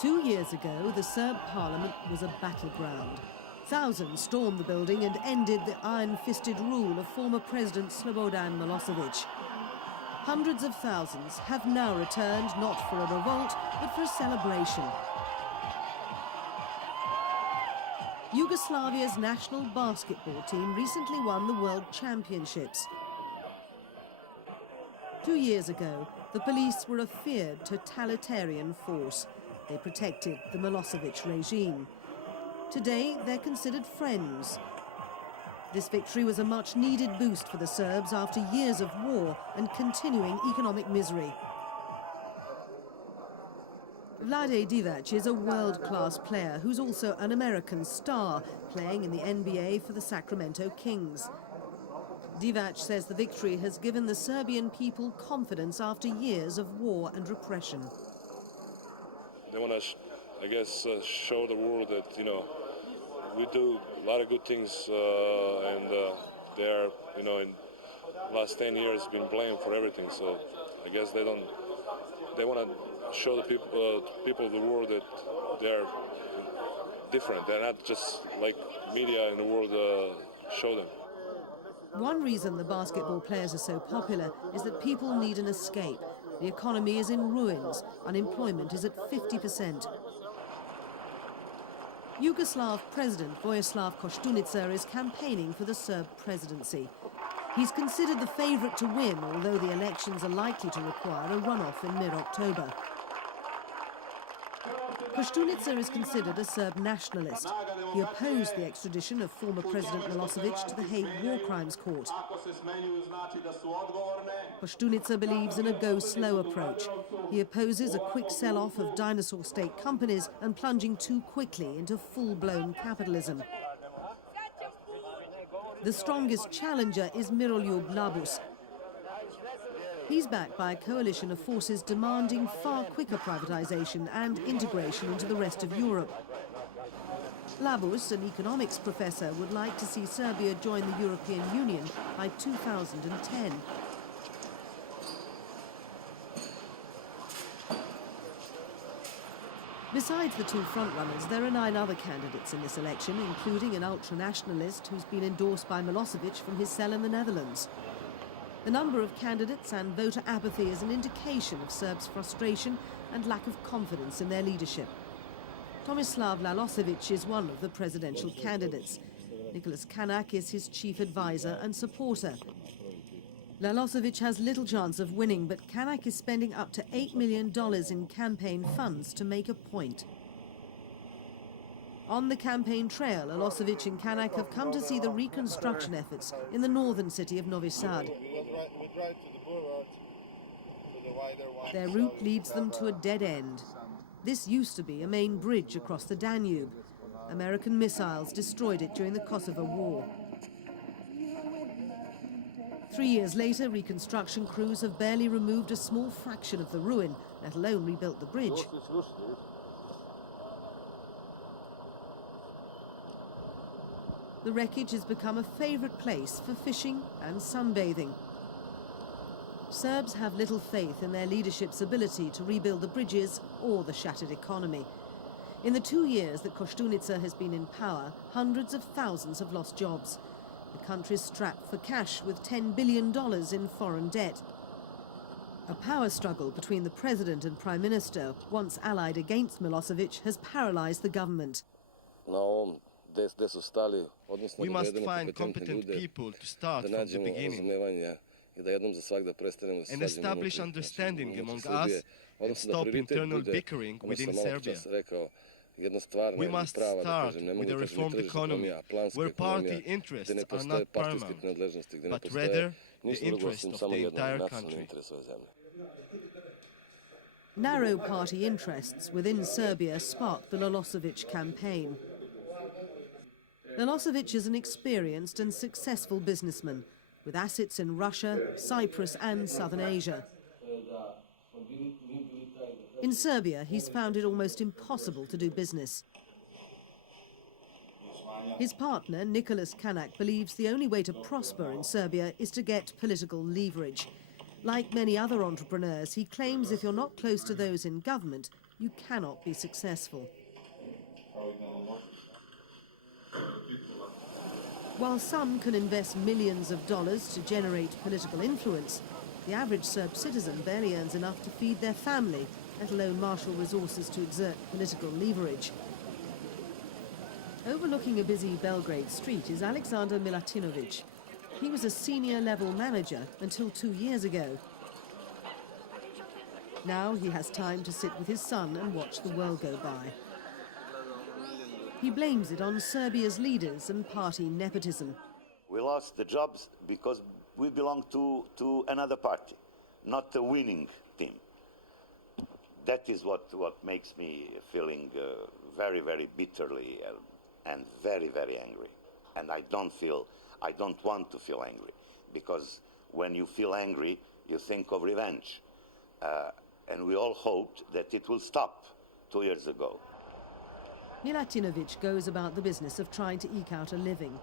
2 years ago, the Serb parliament was a battleground. Thousands stormed the building and ended the iron-fisted rule of former President Slobodan Milosevic. Hundreds of thousands have now returned, not for a revolt, but for a celebration. Yugoslavia's national basketball team recently won the World Championships. 2 years ago, the police were a feared totalitarian force. They protected the Milosevic regime. Today, they're considered friends. This victory was a much-needed boost for the Serbs after years of war and continuing economic misery. Vlade Divac is a world-class player who's also an American star, playing in the NBA for the Sacramento Kings. Divac says the victory has given the Serbian people confidence after years of war and repression. They want to, I guess, show the world that, we do a lot of good things, and they are, in the last 10 years been blamed for everything. So I guess they want to show the people of the world that they're different. They're not just like media in the world show them. One reason the basketball players are so popular is that people need an escape. The economy is in ruins. Unemployment is at 50%. Yugoslav President Vojislav Kostunica is campaigning for the Serb presidency. He's considered the favourite to win, although the elections are likely to require a runoff in mid-October. Kostunica is considered a Serb nationalist. He opposed the extradition of former President Milosevic to the Hague War Crimes Court. Kostunica believes in a go-slow approach. He opposes a quick sell-off of dinosaur state companies and plunging too quickly into full-blown capitalism. The strongest challenger is Miroljub Labus. He's backed by a coalition of forces demanding far quicker privatisation and integration into the rest of Europe. Labus, an economics professor, would like to see Serbia join the European Union by 2010. Besides the two frontrunners, there are 9 other candidates in this election, including an ultra-nationalist who's been endorsed by Milosevic from his cell in the Netherlands. The number of candidates and voter apathy is an indication of Serbs' frustration and lack of confidence in their leadership. Tomislav Lalosevic is one of the presidential candidates. Nicholas Canak is his chief advisor and supporter. Lalosevic has little chance of winning, but Canak is spending up to $8 million in campaign funds to make a point. On the campaign trail, Lalosevic and Canak have come to see the reconstruction efforts in the northern city of Novi Sad. Their route leads them to a dead end. This used to be a main bridge across the Danube. American missiles destroyed it during the Kosovo War. 3 years later, reconstruction crews have barely removed a small fraction of the ruin, let alone rebuilt the bridge. The wreckage has become a favourite place for fishing and sunbathing. Serbs have little faith in their leadership's ability to rebuild the bridges or the shattered economy. In the 2 years that Kostunica has been in power, hundreds of thousands have lost jobs. The country's strapped for cash with $10 billion in foreign debt. A power struggle between the president and prime minister, once allied against Milosevic, has paralysed the government. We must find competent people to start from the beginning and establish understanding among us and stop internal bickering within Serbia. We must start with a reformed economy where party interests are not paramount, but rather the interest of the entire country. Narrow party interests within Serbia sparked the Lalosevic campaign. Lalosevic is an experienced and successful businessman with assets in Russia, Cyprus and Southern Asia. In Serbia, he's found it almost impossible to do business. His partner, Nicholas Canak, believes the only way to prosper in Serbia is to get political leverage. Like many other entrepreneurs, he claims if you're not close to those in government, you cannot be successful. While some can invest millions of dollars to generate political influence, the average Serb citizen barely earns enough to feed their family, let alone marshal resources to exert political leverage. Overlooking a busy Belgrade street is Aleksandar Milatinovic. He was a senior-level manager until 2 years ago. Now he has time to sit with his son and watch the world go by. He blames it on Serbia's leaders and party nepotism. We lost the jobs because we belong to another party, not a winning team. That is what makes me feeling very, very bitterly and very, very angry. And I don't want to feel angry, because when you feel angry, you think of revenge. And we all hoped that it will stop 2 years ago. Milatinovic goes about the business of trying to eke out a living.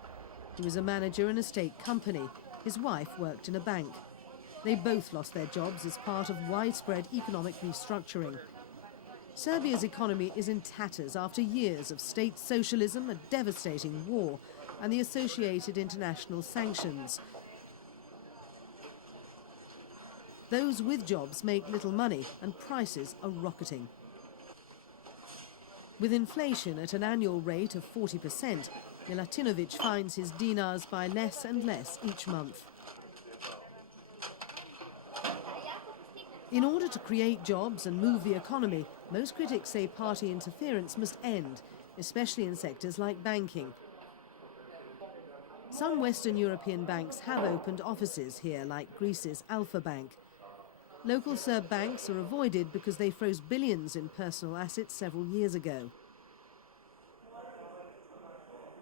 He was a manager in a state company. His wife worked in a bank. They both lost their jobs as part of widespread economic restructuring. Serbia's economy is in tatters after years of state socialism, a devastating war, and the associated international sanctions. Those with jobs make little money and prices are rocketing. With inflation at an annual rate of 40%, Milatinovic finds his dinars by less and less each month. In order to create jobs and move the economy, most critics say party interference must end, especially in sectors like banking. Some Western European banks have opened offices here, like Greece's Alpha Bank. Local Serb banks are avoided because they froze billions in personal assets several years ago.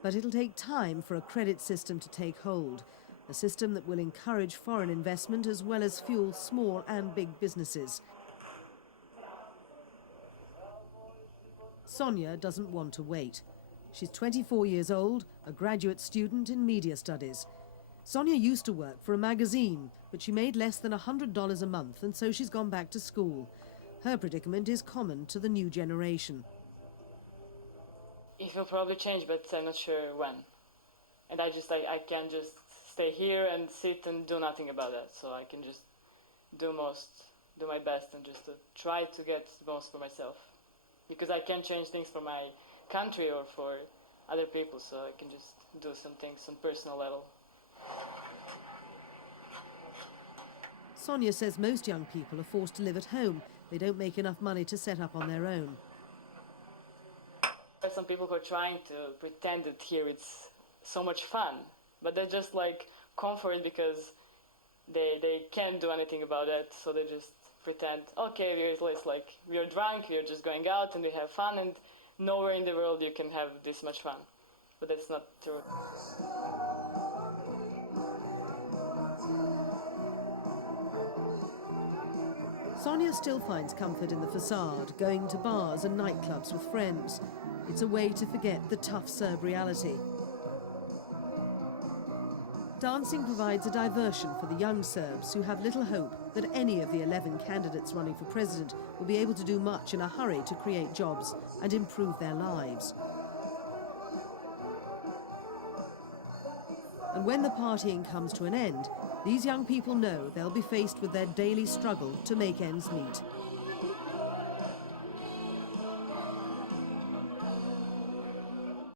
But it'll take time for a credit system to take hold, a system that will encourage foreign investment as well as fuel small and big businesses. Sonya doesn't want to wait. She's 24 years old, a graduate student in media studies. Sonya used to work for a magazine, but she made less than $100 a month, and so she's gone back to school. Her predicament is common to the new generation. It will probably change, but I'm not sure when. And I can't just stay here and sit and do nothing about that. So I can just do my best and just try to get the most for myself. Because I can't change things for my country or for other people, so I can just do some things on personal level. Sonya says most young people are forced to live at home. They don't make enough money to set up on their own. There are some people who are trying to pretend that here it's so much fun, but they're just like comfort because they can't do anything about it, so they just pretend, okay, we're drunk, we're just going out and we have fun, and nowhere in the world you can have this much fun. But that's not true. Sonya still finds comfort in the facade, going to bars and nightclubs with friends. It's a way to forget the tough Serb reality. Dancing provides a diversion for the young Serbs who have little hope that any of the 11 candidates running for president will be able to do much in a hurry to create jobs and improve their lives. And when the partying comes to an end, these young people know they'll be faced with their daily struggle to make ends meet.